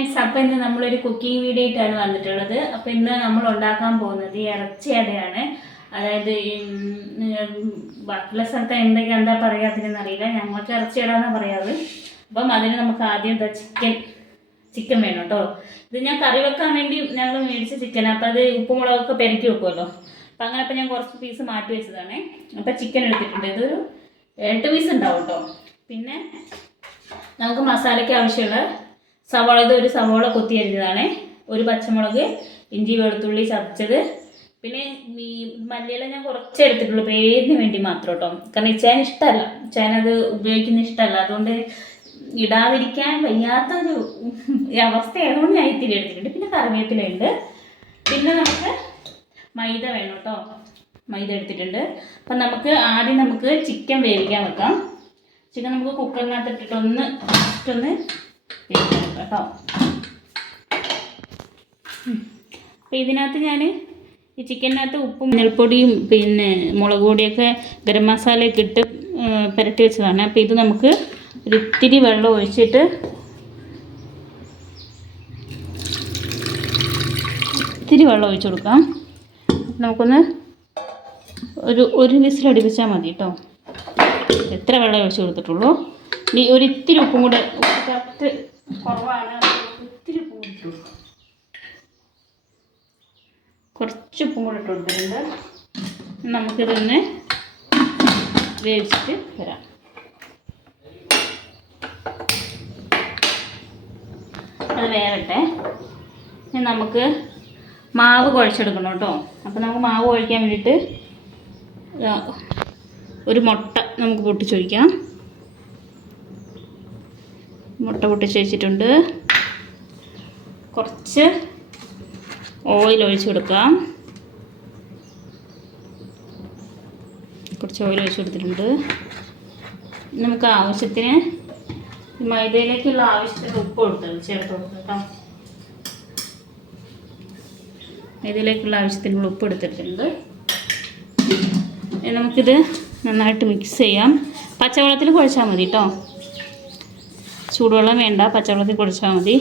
Friends, അപ്പോൾ ഇന്ന് നമ്മളൊരു കുക്കിംഗ് വീഡിയോ ആയിട്ടാണ് വന്നിട്ടുള്ളത്. അപ്പോൾ ഇന്ന് നമ്മൾ ഉണ്ടാക്കാൻ പോകുന്നത് ഇറച്ചിയടയാണ്. അതായത് ബാക്കിയുള്ള സ്ഥലത്ത് എന്താ പറയുക അതിനെന്നറിയില്ല, ഞങ്ങൾക്ക് ഇറച്ചിയടാന്നാണ് പറയാറ്. അപ്പം അതിന് നമുക്ക് ആദ്യം ചിക്കൻ വേണം കേട്ടോ. ഇത് ഞാൻ കറി വെക്കാൻ വേണ്ടി ഞങ്ങൾ മേടിച്ച ചിക്കൻ. അപ്പം അത് ഉപ്പുമുളകൊക്കെ പെരക്കി വെക്കുമല്ലോ. അപ്പം അങ്ങനെ ഞാൻ കുറച്ച് പീസ് മാറ്റി വെച്ചതാണ്. അപ്പം ചിക്കൻ എടുത്തിട്ടുണ്ട്. ഇതൊരു 8 പീസ് ഉണ്ടാവും കേട്ടോ. പിന്നെ നമുക്ക് മസാലയ്ക്ക് ആവശ്യമുള്ള സവാള, ഇതൊരു സവാള കൊത്തി അരിഞ്ഞതാണ്, ഒരു പച്ചമുളക്, ഇഞ്ചി വെളുത്തുള്ളി ചതച്ചത്, പിന്നെ ഈ മല്ലിയില ഞാൻ കുറച്ച് എടുത്തിട്ടുള്ളൂ പേരിന് വേണ്ടി മാത്രം കേട്ടോ. കാരണം ഇച്ചാൻ ഇഷ്ടമല്ല, ഇച്ചാൻ അത് ഉപയോഗിക്കുന്ന ഇഷ്ടമല്ല, അതുകൊണ്ട് ഇടാതിരിക്കാൻ വയ്യാത്തൊരു അവസ്ഥയായതുകൊണ്ട് ഞാൻ ഇത്തിരി എടുത്തിട്ടുണ്ട്. പിന്നെ കറിവേപ്പിലുണ്ട്. പിന്നെ നമുക്ക് മൈദ വേണം കേട്ടോ, മൈദ എടുത്തിട്ടുണ്ട്. അപ്പം നമുക്ക് ചിക്കൻ വേവിക്കാൻ വെക്കാം. ചിക്കൻ നമുക്ക് കുക്കറിനകത്ത് ഇട്ടിട്ടൊന്ന് വേവിക്കാം കേട്ടോ. അപ്പം ഇതിനകത്ത് ഞാൻ ഈ ചിക്കനകത്ത് ഉപ്പും മഞ്ഞൾപ്പൊടിയും പിന്നെ മുളക് പൊടിയൊക്കെ ഗരം മസാലയൊക്കെ ഇട്ട് പുരട്ടി വെച്ചതാണ്. അപ്പോൾ ഇത് നമുക്ക് ഒരിത്തിരി വെള്ളം ഒഴിച്ചിട്ട് ഇത്തിരി വെള്ളം ഒഴിച്ചു കൊടുക്കാം. നമുക്കൊന്ന് ഒരു വിസിൽ അടുപ്പിച്ചാൽ മതി കേട്ടോ. എത്ര വെള്ളം ഒഴിച്ച് കൊടുത്തിട്ടുള്ളൂ. ഇനി ഒരിത്തിരി ഉപ്പും കൂടെ, ഉപ്പ് കറക്റ്റ് കുറവാണ്, ഒത്തിരി ഉപ്പും കൂടി ഇട്ട് കൊടുക്കാം. കുറച്ച് ഉപ്പും കൂടെ ഇട്ട് കൊടുത്തിട്ടുണ്ട്. നമുക്കിതൊന്ന് വേവിച്ചിട്ട് വരാം. അത് വേവട്ടെ. ഇനി നമുക്ക് മാവ് കുഴച്ചെടുക്കണം കേട്ടോ. അപ്പോൾ നമുക്ക് മാവ് കുഴയ്ക്കാൻ വേണ്ടിയിട്ട് ഒരു മുട്ട നമുക്ക് പൊട്ടിച്ചൊഴിക്കാം. മുട്ട പൊട്ടിച്ച് വെച്ചിട്ടുണ്ട്. കുറച്ച് ഓയിൽ ഒഴിച്ച് കൊടുക്കാം. കുറച്ച് ഓയിൽ ഒഴിച്ച് കൊടുത്തിട്ടുണ്ട്. നമുക്ക് ആവശ്യത്തിന് മൈദയിലേക്കുള്ള ആവശ്യത്തിന് ഉപ്പ് ചേർത്ത് കൊടുക്കാം കേട്ടോ. മൈദയിലേക്കുള്ള ആവശ്യത്തിനുള്ള ഉപ്പ് എടുത്തിട്ടുണ്ട്. നമുക്കിത് നന്നായിട്ട് മിക്സ് ചെയ്യാം. പച്ചവെള്ളത്തിൽ കുഴച്ചാൽ മതി കേട്ടോ, ചൂടുവെള്ളം വേണ്ട, പച്ചവെള്ളത്തിൽ കുഴച്ചാൽ മതി.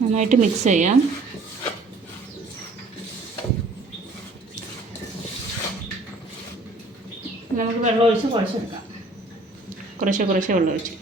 നന്നായിട്ട് മിക്സ് ചെയ്യാം. നമുക്ക് വെള്ളം ഒഴിച്ച് കുഴച്ചെടുക്കാം. കുറേശ്ശെ വെള്ളം ഒഴിച്ച്.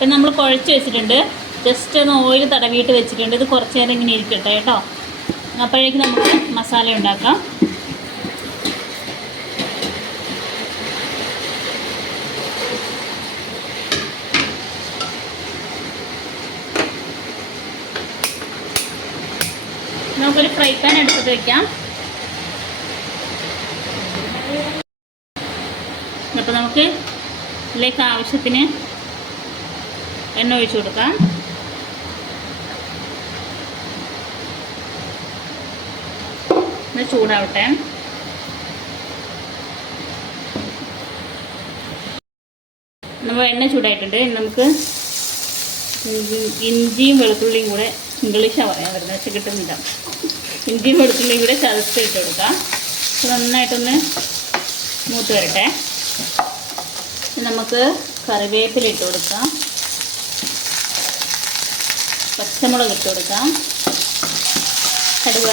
ഇപ്പം നമ്മൾ കുഴച്ച് വെച്ചിട്ടുണ്ട്. ജസ്റ്റ് ഒന്ന് ഓയിൽ തടവിയിട്ട് വെച്ചിട്ടുണ്ട്. ഇത് കുറച്ച് നേരം ഇങ്ങനെ ഇരിക്കട്ടെ കേട്ടോ. അപ്പോഴേക്ക് നമുക്ക് മസാല ഉണ്ടാക്കാം. നമുക്കൊരു ഫ്രൈ പാൻ എടുത്തിട്ട് വയ്ക്കാം. അപ്പോൾ നമുക്ക് ഇതിലേക്ക് ആവശ്യത്തിന് എണ്ണ ഒഴിച്ചു കൊടുക്കാം. ഇത് ചൂടാവട്ടെ. നമ്മൾ എണ്ണ ചൂടായിട്ടുണ്ട്. നമുക്ക് ഇഞ്ചിയും വെളുത്തുള്ളിയും കൂടെ, ഇംഗ്ലീഷാണ് പറയാൻ വരുന്നത്, പക്ഷെ കിട്ടുന്നില്ല, ഇഞ്ചിയും വെളുത്തുള്ളിയും കൂടെ ചതച്ചിട്ട് കൊടുക്കാം. നന്നായിട്ടൊന്ന് മൂത്ത് വരട്ടെ. നമുക്ക് കറിവേപ്പില ഇട്ട് കൊടുക്കാം, പച്ചമുളക് ഇട്ട് കൊടുക്കാം, കടുക്.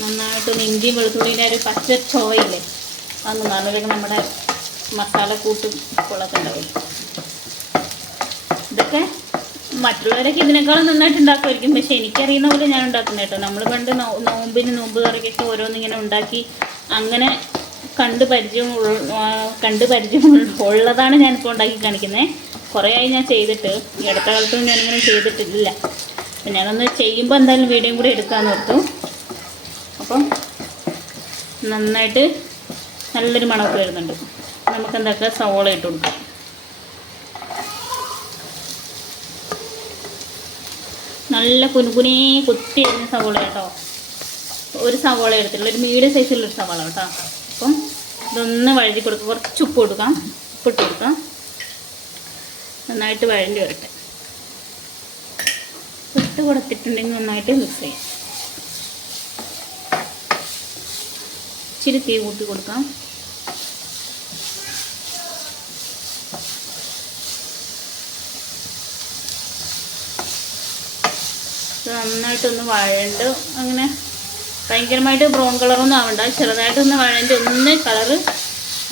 നന്നായിട്ടൊന്ന് ഇഞ്ചിയും വെളുത്തുള്ളിൻ്റെ ഒരു പച്ച ചുവയില്ലേ അതൊന്ന് നല്ലതൊക്കെ നമ്മുടെ മസാല കൂട്ടുകളൊക്കെ ഉണ്ടാവില്ല. ഇതൊക്കെ മറ്റുള്ളവരൊക്കെ ഇതിനേക്കാളും നന്നായിട്ട് ഉണ്ടാക്കുമായിരിക്കും, പക്ഷേ എനിക്കറിയുന്ന പോലെ ഞാൻ ഉണ്ടാക്കുന്നത് കേട്ടോ. നമ്മൾ പണ്ട് നോമ്പ് കറിക്കൊക്കെ ഓരോന്നിങ്ങനെ ഉണ്ടാക്കി അങ്ങനെ കണ്ട് പരിചയമുള്ളതാണ് ഞാനിപ്പോൾ ഉണ്ടാക്കി കാണിക്കുന്നത്. കുറേ ആയി ഞാൻ ചെയ്തിട്ട്, ഈ അടുത്ത കാലത്തൊന്നും ഞാനിങ്ങനെ ചെയ്തിട്ടില്ല. അപ്പം ഞാനൊന്ന് ചെയ്യുമ്പോൾ എന്തായാലും വീഡിയോയും കൂടി എടുക്കാമെന്ന് ഓർത്തു. അപ്പം നന്നായിട്ട് നല്ലൊരു മണമൊക്കെ വരുന്നുണ്ട്. നമുക്ക് എന്താക്കാം, സവോള ഇട്ട് കൊടുക്കാം. നല്ല കുനുകുനേ കുത്തി അരിഞ്ഞ സവോള കേട്ടോ. ഒരു സവോള എടുത്തിട്ടുള്ള ഒരു മീഡിയം സൈസിലുള്ളൊരു സവാള കേട്ടോ. അപ്പം ഇതൊന്ന് വഴറ്റി കൊടുക്കുക. കുറച്ച് ഉപ്പ് കൊടുക്കാം. ഉപ്പിട്ട് കൊടുക്കാം. നന്നായിട്ട് വഴണ്ടി വരട്ടെ. ഇട്ട് കൊടുത്തിട്ടുണ്ടെങ്കിൽ നന്നായിട്ട് മിക്സ് ചെയ്യാം. ഇച്ചിരി തീ കൂട്ടി കൊടുക്കാം. ഇത് നന്നായിട്ടൊന്ന് വഴണ്ട്, അങ്ങനെ ഭയങ്കരമായിട്ട് ബ്രൗൺ കളറൊന്നും ആവണ്ട, ചെറുതായിട്ടൊന്ന് വഴണ്ട് ഒന്ന് കളറ്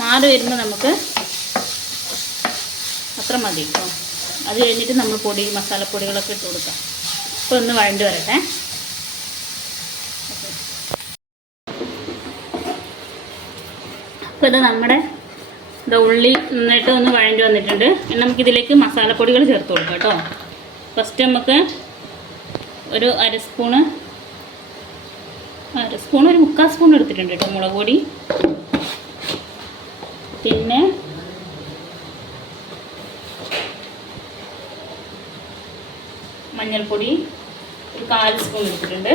മാറി വരുമ്പോൾ നമുക്ക് അത്ര മതി കേട്ടോ. അത് കഴിഞ്ഞിട്ട് നമ്മൾ മസാലപ്പൊടികളൊക്കെ ഇട്ട് കൊടുക്കാം. അപ്പോൾ ഒന്ന് വഴണ്ട് വരട്ടെ. അപ്പോൾ ഇത് നമ്മുടെ ഉള്ളി നന്നായിട്ട് ഒന്ന് വഴണ്ടി വന്നിട്ടുണ്ട്. നമുക്കിതിലേക്ക് മസാലപ്പൊടികൾ ചേർത്ത് കൊടുക്കാം കേട്ടോ. ഫസ്റ്റ് നമുക്ക് ഒരു അര സ്പൂൺ ഒരു 3/4 സ്പൂൺ എടുത്തിട്ടുണ്ട് കേട്ടോ മുളക് പൊടി. പിന്നെ മഞ്ഞൾപ്പൊടി ഒരു 1/4 സ്പൂൺ എടുത്തിട്ടുണ്ട്.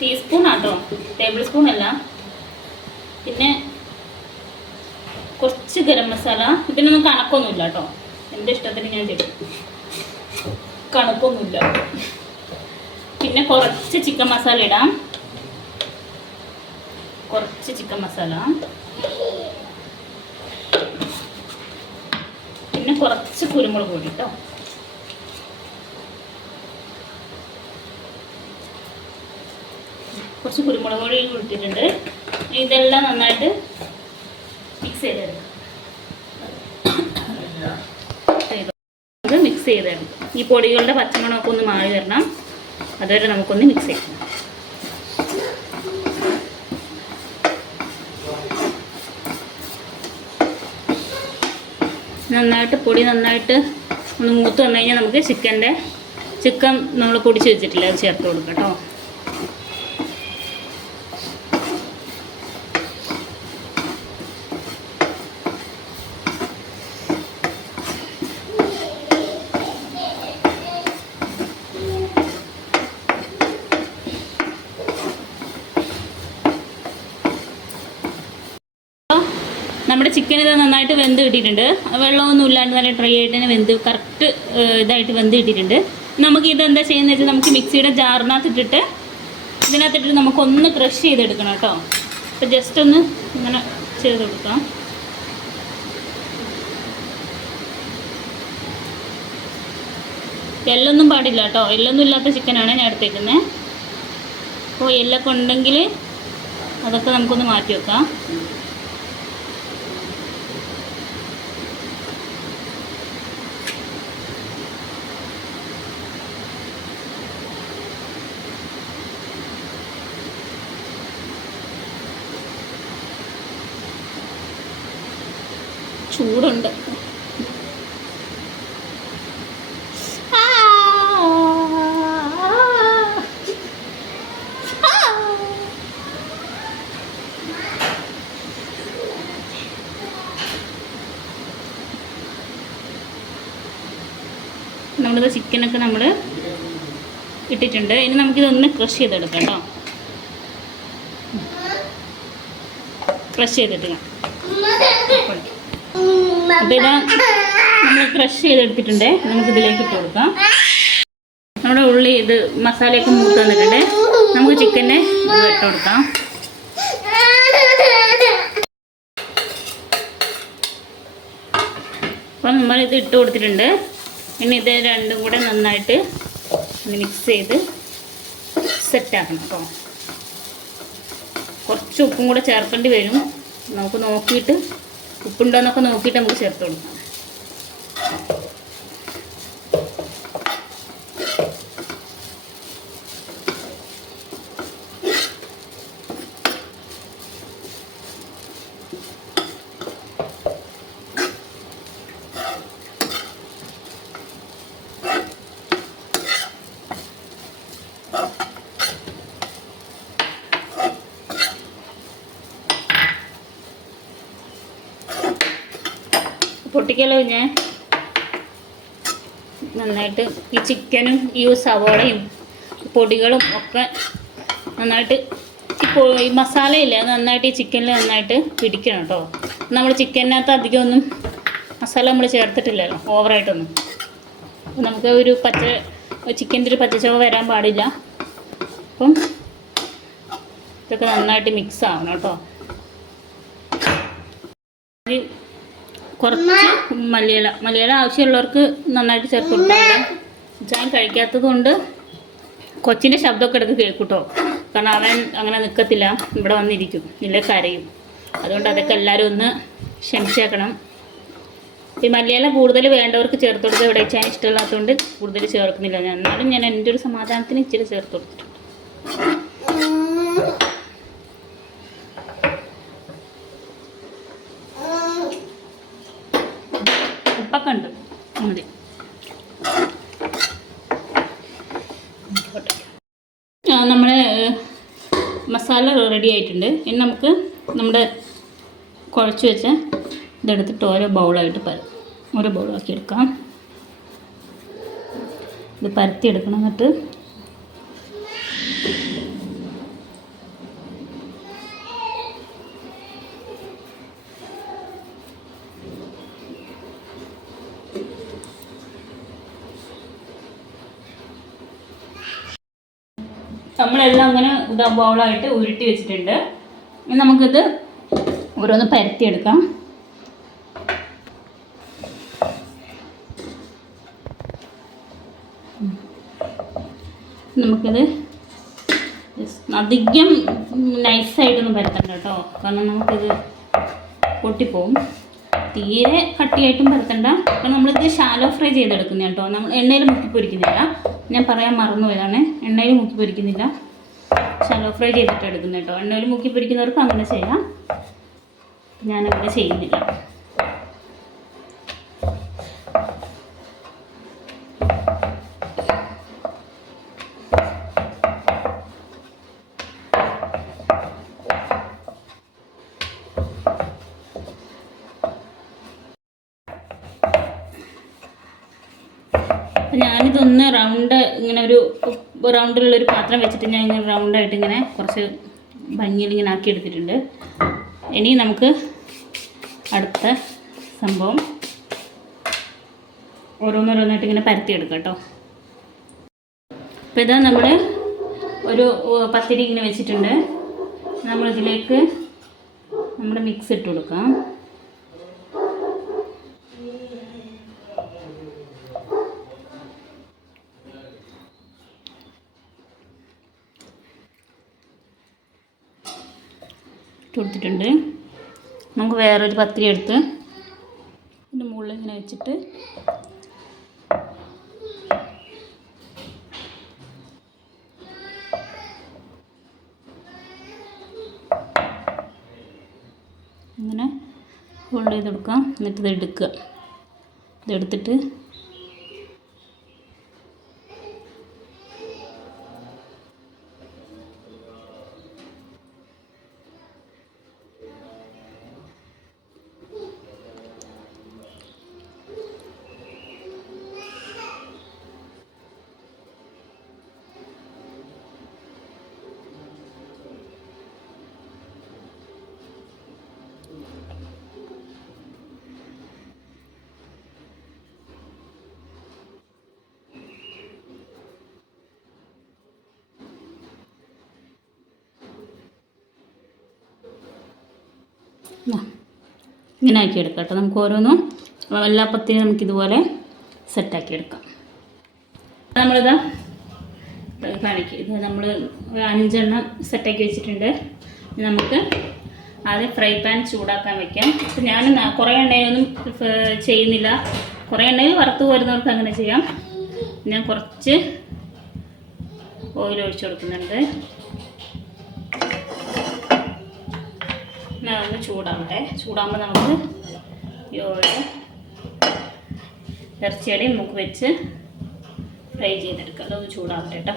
ടീസ്പൂൺ ആട്ടോ, ടേബിൾ സ്പൂൺ അല്ല. പിന്നെ കുറച്ച് ഗരം മസാല. ഇതിനൊന്നും കണക്കൊന്നുമില്ല കേട്ടോ, എൻ്റെ ഇഷ്ടത്തിന് ഞാൻ ചെയ്യും, കണക്കൊന്നുമില്ല. പിന്നെ കുറച്ച് ചിക്കൻ മസാല ഇടാം. കുറച്ച് ചിക്കൻ മസാല. പിന്നെ കുറച്ച് കുരുമുളക് പൊടി കേട്ടോ. കുറച്ച് കുരുമുളക് പൊടി ഇട്ടിട്ടുണ്ട്. ഇതെല്ലാം നന്നായിട്ട് മിക്സ് ചെയ്തെടുക്കാം. മിക്സ് ചെയ്തെടുക്കാം. ഈ പൊടികളുടെ പച്ചമണമൊക്കെ ഒന്ന് മാറി വരണം. അതുവരെ നമുക്കൊന്ന് മിക്സ് ചെയ്യാം. പൊടി നന്നായിട്ട് ഒന്ന് മൂത്ത് വന്നു കഴിഞ്ഞാൽ നമുക്ക് ചിക്കൻ നമ്മൾ പൊടിച്ച് വെച്ചിട്ടില്ല, അത് ചേർത്ത് കൊടുക്കാം കേട്ടോ. നമ്മുടെ ചിക്കൻ ഇത് നന്നായിട്ട് വെന്ത് കിട്ടിയിട്ടുണ്ട്. വെള്ളമൊന്നും ഇല്ലാണ്ട് നല്ല ഡ്രൈ ആയിട്ട് തന്നെ കറക്റ്റ് ഇതായിട്ട് വെന്ത് കിട്ടിയിട്ടുണ്ട്. നമുക്ക് ഇതെന്താ ചെയ്യുന്നത് വെച്ചാൽ നമുക്ക് മിക്സിയുടെ ജാറിനകത്തിട്ടിട്ട് ഇതിനകത്തിട്ടിട്ട് നമുക്കൊന്ന് ക്രഷ് ചെയ്തെടുക്കണം കേട്ടോ. അപ്പോൾ ജസ്റ്റ് ഒന്ന് ഇങ്ങനെ ചെയ്ത് കൊടുക്കാം. എല്ലൊന്നും പാടില്ല കേട്ടോ, എല്ലൊന്നും ഇല്ലാത്ത ചിക്കനാണ് ഞാൻ എടുത്തേക്കുന്നത്. അപ്പോൾ എല്ലൊക്കെ ഉണ്ടെങ്കിൽ അതൊക്കെ നമുക്കൊന്ന് മാറ്റി വെക്കാം. ചൂടുണ്ട്. നമ്മളിത് ചിക്കനൊക്കെ നമ്മൾ ഇട്ടിട്ടുണ്ട്. ഇനി നമുക്കിതൊന്ന് ക്രഷ് ചെയ്തെടുക്കാം കേട്ടോ. ക്രഷ് ചെയ്തിട്ട് അപ്പോൾ ഇതാ നമ്മൾ ക്രഷ് ചെയ്തെടുത്തിട്ടുണ്ട്. നമുക്കിതിലേക്ക് ഇട്ട് കൊടുക്കാം. നമ്മുടെ ഉള്ളി ഇത് മസാലയൊക്കെ മൂത്ത് വന്നിട്ടുണ്ട്. നമുക്ക് ചിക്കനെ ഇട്ട് കൊടുക്കാം. അപ്പോൾ നമ്മളിത് ഇട്ട് കൊടുത്തിട്ടുണ്ട്. ഇനി ഇത് രണ്ടും കൂടെ നന്നായിട്ട് മിക്സ് ചെയ്ത് സെറ്റാക്കണം കേട്ടോ. കുറച്ച് ഉപ്പും കൂടെ ചേർക്കേണ്ടി വരും. നമുക്ക് നോക്കിയിട്ട് ഉപ്പുണ്ടോയെന്നൊക്കെ നോക്കിയിട്ട് നമുക്ക് ചേർത്ത് കൊടുക്കാം. പൊട്ടിക്കലോ ഞാൻ നന്നായിട്ട് ഈ ചിക്കനും ഈ സവോളയും പൊടികളും ഒക്കെ നന്നായിട്ട് ഈ മസാലയില്ലേ അത് നന്നായിട്ട് ഈ ചിക്കനിൽ നന്നായിട്ട് പിടിക്കണം കേട്ടോ. നമ്മൾ ചിക്കനകത്ത് അധികമൊന്നും മസാല നമ്മൾ ചേർത്തിട്ടില്ലല്ലോ ഓവറായിട്ടൊന്നും. നമുക്ക് ഒരു ചിക്കൻ്റെ ഒരു പച്ചച്ചവ വരാൻ പാടില്ല. അപ്പം ഇതൊക്കെ നന്നായിട്ട് മിക്സ് ആവണം കേട്ടോ. കുറച്ച് മല്ലിയില ആവശ്യമുള്ളവർക്ക് നന്നായിട്ട് ചേർത്ത് കൊടുക്കാം. ഞാൻ കഴിക്കാത്തത് കൊണ്ട് കൊച്ചിൻ്റെ ശബ്ദമൊക്കെ ഇടയ്ക്ക് കേൾക്കൂട്ടോ. കാരണം അവൻ അങ്ങനെ നിൽക്കത്തില്ല, ഇവിടെ വന്നിരിക്കും, ഇല്ല കരയും. അതുകൊണ്ട് അതൊക്കെ എല്ലാവരും ഒന്ന് ക്ഷമിച്ചേക്കണം. ഈ മല്ലിയില കൂടുതൽ വേണ്ടവർക്ക് ചേർത്ത് കൊടുക്കുക. ഇവിടെ വെച്ചാൽ ഇഷ്ടമില്ലാത്തതുകൊണ്ട് കൂടുതൽ ചേർക്കുന്നില്ല. എന്നാലും ഞാൻ എൻ്റെ ഒരു സമാധാനത്തിന് ഇച്ചിരി ചേർത്ത് കൊടുത്തിട്ടുണ്ട്. ഉപ്പൊക്കെ ഉണ്ട് മതി. നമ്മളെ മസാല റെഡി ആയിട്ടുണ്ട്. ഇനി നമുക്ക് നമ്മുടെ കുഴച്ച് വെച്ച ഇതെടുത്തിട്ട് ഓരോ ബൗളാക്കി എടുക്കാം. ഇത് പരത്തി എടുക്കണം. എന്നിട്ട് നമ്മളെല്ലാം അങ്ങനെ ബൗളായിട്ട് ഉരുട്ടി വെച്ചിട്ടുണ്ട്. ഇനി നമുക്കിത് ഓരോന്ന് പരത്തിയെടുക്കാം. നമുക്കിത് അധികം നൈസായിട്ടൊന്നും പരത്തണ്ട കേട്ടോ. കാരണം നമുക്കിത് പൊട്ടിപ്പോവും. തീരെ കട്ടിയായിട്ടും പരത്തണ്ട. അപ്പം നമ്മളിത് ഷാലോ ഫ്രൈ ചെയ്തെടുക്കുന്ന കേട്ടോ. നമ്മൾ എണ്ണയിൽ മുക്കി പൊരിക്കുന്നില്ല. ഞാൻ പറയാൻ മറന്നുപോയതാണ്, എണ്ണയിൽ മുക്കി പൊരിക്കുന്നില്ല, ഷാലോ ഫ്രൈ ചെയ്തിട്ട് എടുക്കുന്നത് കേട്ടോ. എണ്ണയിൽ മുക്കി പൊരിക്കുന്നവർക്ക് അങ്ങനെ ചെയ്യാം, ഞാനങ്ങനെ ചെയ്യുന്നില്ല. ഞാനിതൊന്ന് ഇങ്ങനെ ഒരു റൗണ്ടിലുള്ളൊരു പാത്രം വെച്ചിട്ട് ഞാൻ ഇങ്ങനെ റൗണ്ടായിട്ട് ഇങ്ങനെ കുറച്ച് ഭംഗിയിൽ ഇങ്ങനെ ആക്കി എടുത്തിട്ടുണ്ട്. ഇനി നമുക്ക് അടുത്ത സംഭവം ഓരോന്നോരോന്നായിട്ട് ഇങ്ങനെ പരത്തിയെടുക്കാം കേട്ടോ. അപ്പോൾ ഇതാ നമ്മൾ ഒരു പത്തിരി ഇങ്ങനെ വെച്ചിട്ടുണ്ട്. നമ്മളിതിലേക്ക് നമ്മുടെ മിക്സ് ഇട്ട് കൊടുക്കാം. കൊടുത്തിട്ടുണ്ട്. നമുക്ക് വേറൊരു പത്തിരി എടുത്ത് ഇതിൻ്റെ മുകളിൽ ഇങ്ങനെ വെച്ചിട്ട് ഇങ്ങനെ ഹോൾഡ് ചെയ്ത് കൊടുക്കാം. എന്നിട്ട് ഇതെടുത്തിട്ട് ഇങ്ങനെ ആക്കിയെടുക്കാം കേട്ടോ. നമുക്ക് ഓരോന്നും എല്ലാ പത്തിനും നമുക്കിതുപോലെ സെറ്റാക്കിയെടുക്കാം. നമ്മളിതാ കാണിക്കും. ഇത് നമ്മൾ 5 എണ്ണം സെറ്റാക്കി വെച്ചിട്ടുണ്ട്. നമുക്ക് ആദ്യം ഫ്രൈ പാൻ ചൂടാക്കാൻ വെക്കാം. അപ്പം ഞാൻ കുറേ എണ്ണയൊന്നും ചെയ്യുന്നില്ല. കുറേ എണ്ണയിൽ വറുത്ത് പോരുന്നവർക്ക് അങ്ങനെ ചെയ്യാം. ഞാൻ കുറച്ച് ഓയിൽ ഒഴിച്ച് കൊടുക്കുന്നുണ്ട്. അതൊന്ന് ചൂടാവട്ടെ. ചൂടാകുമ്പോൾ നമുക്ക് ഈ ഓയിൽ ഇറച്ചിയുടെ നമുക്ക് വെച്ച് ഫ്രൈ ചെയ്തെടുക്കാം. അതൊന്ന് ചൂടാവട്ടെ കേട്ടോ.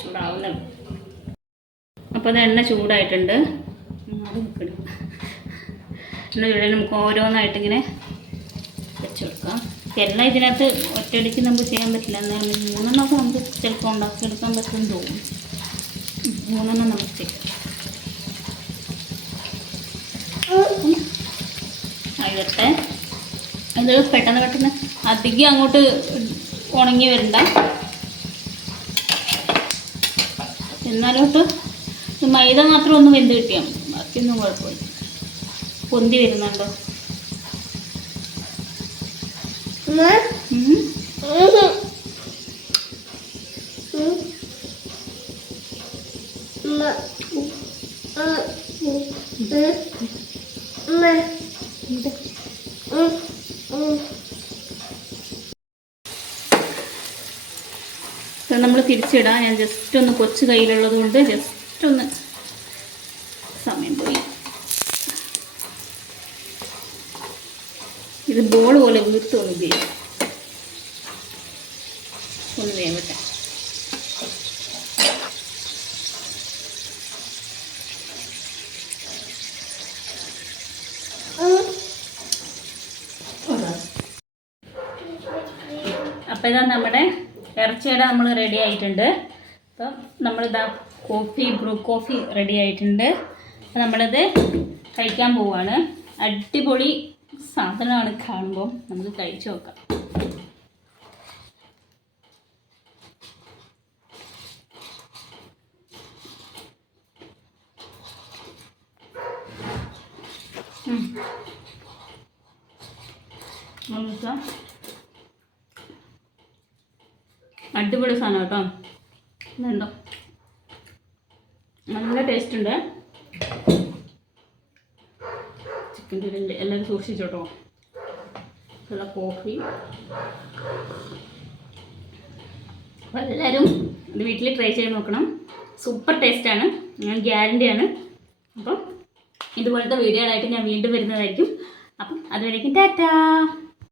ചൂടാവുന്നുണ്ട്. അപ്പോൾ അത് എണ്ണ ചൂടായിട്ടുണ്ട്. അത് എണ്ണ ചൂടായി നമുക്ക് ഓരോന്നായിട്ടിങ്ങനെ വെച്ച് കൊടുക്കാം. എല്ലാം ഇതിനകത്ത് ഒറ്റയടിക്ക് നമുക്ക് ചെയ്യാൻ പറ്റില്ല. എന്നാലും 3 നമുക്ക് ചിലപ്പോൾ ഉണ്ടാക്കിയെടുക്കാൻ പറ്റുമെന്ന് തോന്നും. 3 നമുക്ക് ചെയ്യാം. ആയിട്ടെ ഇത് പെട്ടെന്ന് അധികം അങ്ങോട്ട് ഉണങ്ങി വരണ്ട. എന്നാലോട്ട് മൈദ മാത്രം ഒന്ന് വെന്ത് കിട്ടിയാൽ മതി, ബാക്കിയൊന്നും കുഴപ്പമില്ല. പൊന്തി വരുന്നുണ്ടോ? നമ്മൾ തിരിച്ചിടാം. ഞാൻ ജസ്റ്റ് ഒന്ന് കൊച്ചു കയ്യിലുള്ളത് കൊണ്ട് ജസ്റ്റ് ഒന്ന് സമയം പോയി. ഇത് ബോൾ പോലെ വീർത്തൊന്നും ചെയ്യും. ഒന്ന് വേവട്ടെ. അപ്പോൾ ഇതാ നമ്മുടെ ഇറച്ചിയുടെ നമ്മൾ റെഡി ആയിട്ടുണ്ട്. അപ്പം നമ്മളിതാ ബ്രൂ കോഫി റെഡി ആയിട്ടുണ്ട്. അപ്പം നമ്മളിത് കഴിക്കാൻ പോവുകയാണ്. അടിപൊളി സാധനമാണ്. കാണുമ്പോൾ നമുക്ക് കഴിച്ചു നോക്കാം. അടിപൊളി സാധനം കേട്ടോ. ഇതുണ്ടോ, നല്ല ടേസ്റ്റ് ഉണ്ട്. ചിക്കൻ കറിൻ്റെ എല്ലാവരും സൂക്ഷിച്ചോട്ടോ. ഉള്ള കോഫി. അപ്പോൾ എല്ലാവരും ഇത് വീട്ടിൽ ട്രൈ ചെയ്ത് നോക്കണം. സൂപ്പർ ടേസ്റ്റാണ്, ഞാൻ ഗ്യാരണ്ടിയാണ്. അപ്പം ഇതുപോലത്തെ വീഡിയോകളായിട്ട് ഞാൻ വീണ്ടും വരുന്നതായിരിക്കും. അപ്പം അതുവരേക്കും ടാറ്റാ.